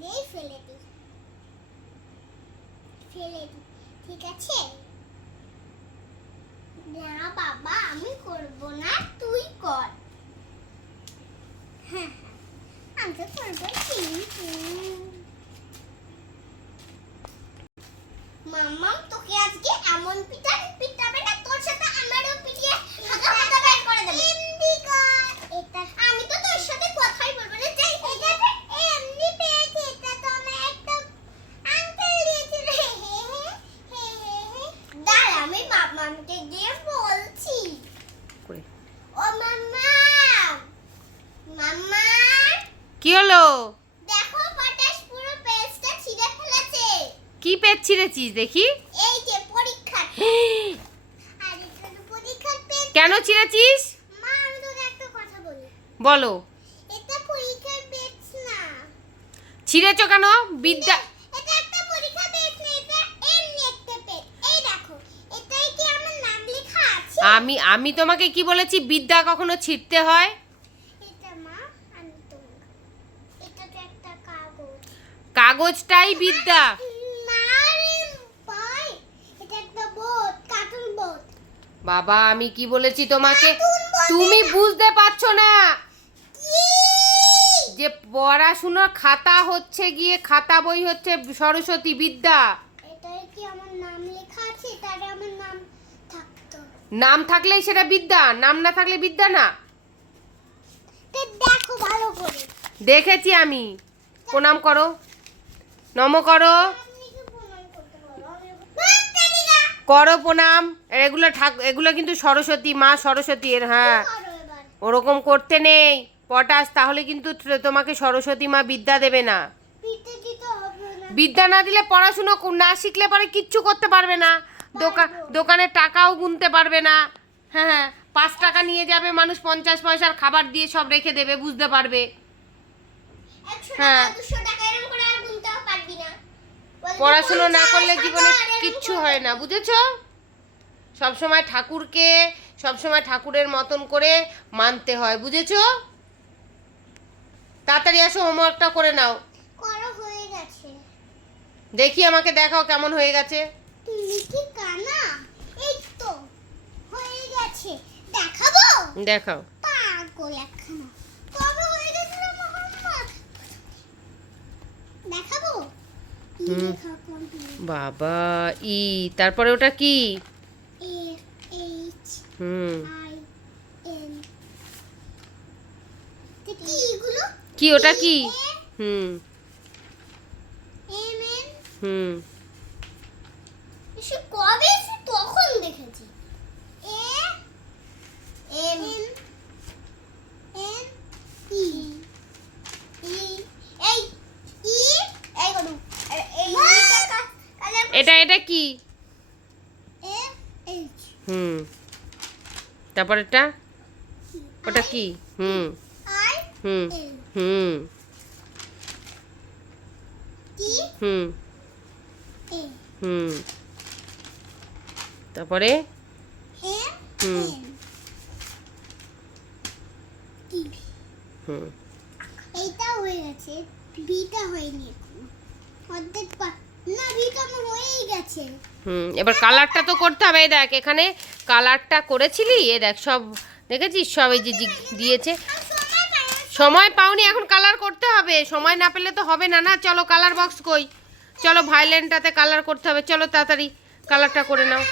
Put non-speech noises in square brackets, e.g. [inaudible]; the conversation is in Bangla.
মেরেই ফেলে দিই ফেলে দিই ঠিক আছে? না বাবা, আমি করব না, তুই কর। হ্যাঁ হ্যাঁ। আমি তো করব মাম্মাম, তোকে আজকে এমন পিটান পিটাবে না? কি হলো? দেখো পটাশ পুরো পেজটা ছিঁড়ে ফেলেছে। কি পেট ছিঁড়েছিস দেখি? এই যে পরীক্ষা [gasps] আর তো পরীক্ষার পেজ। কেন ছিঁড়েছিস? মা আমি তোকে একটা কথা বলি। বলো। এটা পরীক্ষার পেজ না। ছিঁড়েছো কেন? বিদ্যা এটা একটা পরীক্ষা পেজ না এটা এমনি একটা পেজ। এই দেখো এটাই কি আমার নাম লেখা আছে? আমি আমি তোমাকে কি বলেছি? বিদ্যা কখনো ছিঁড়তে হয় এটা মা আমি তোমাকে এটা তো একটা কাগজ কাগজটাই বিদ্যা। বাবা আমি কি বলেছি তোমাকে? তুমি বুঝতে পারছ না। যে পড়াশোনার খাতা হচ্ছে গিয়ে খাতা বই হচ্ছে সরস্বতী বিদ্যা। নাম থাকলেই সেটা বিদ্যা নাম না থাকলে বিদ্যা না। দেখেছি আমি। প্রণাম করো। নম করো। করো প্রণাম। এগুলো ঠাক এগুলো কিন্তু সরস্বতী, মা সরস্বতী এর হ্যাঁ। ওরকম করতে নেই। পটাশ, তাহলে কিন্তু তোমাকে সরস্বতী মা বিদ্যা দেবে না। বিদ্যা না দিলে পড়াশুনো না শিখলে পরে কিচ্ছু করতে পারবে না। দোকান দোকানে টাকাও গুনতে পারবে না। হ্যাঁ হ্যাঁ। পাঁচ টাকা নিয়ে যাবে মানুষ, পঞ্চাশ পয়সার খাবার দিয়ে সব রেখে দেবে, বুঝতে পারবে। হ্যাঁ। টাকা দুশো টাকা এরকম করে আর গুনতেও পারবি না বলবি পড়াশুনো না করলে জীবনে কিচ্ছু হয় না বুঝেছ? সবসময় ঠাকুরকে সবসময় ঠাকুরের মতন করে মানতে হয় বুঝেছ? তাড়াতাড়ি আসো হোমওয়ার্কটা করে নাও। হয়ে গেছে। দেখি আমাকে দেখাও কেমন হয়ে গেছে। হয়ে দেখাবো? দেখাও পাগল একখানা কবে হয়ে গেছিল মোহাম্মদ দেখাবো ই হুম। লেখা complete। বাবা ই তারপরে ওটা কি? হুম। কি ওটা কি? হুম। হুম। কবে এসে তখন দেখেছি এ এম এন ই ই এই ই এই করু এই কালার এটা এটা কি? হুম। তারপর এটা ওটা কি? হুম। হুম। হুম। হুম। হুম। তারপরে? হুম। হুম। এইটা হয়ে গেছে বিটা হয়নি অর্ধেক পা- না বিটা আমার হয়েই গেছে। হুম এবার কালারটা তো করতে হবে। এই দেখ এখানে কালারটা করেছিলি? এ দেখ সব দেখেছিস? সব এই যে দিয়েছে। সময় পাওনি এখন কালার করতে হবে। সময় না পেলে তো হবে না না। চলো কালার বক্স কই? চলো ভাইলেনটাতে কালার করতে হবে। চলো তাড়াতাড়ি কালারটা করে নাও।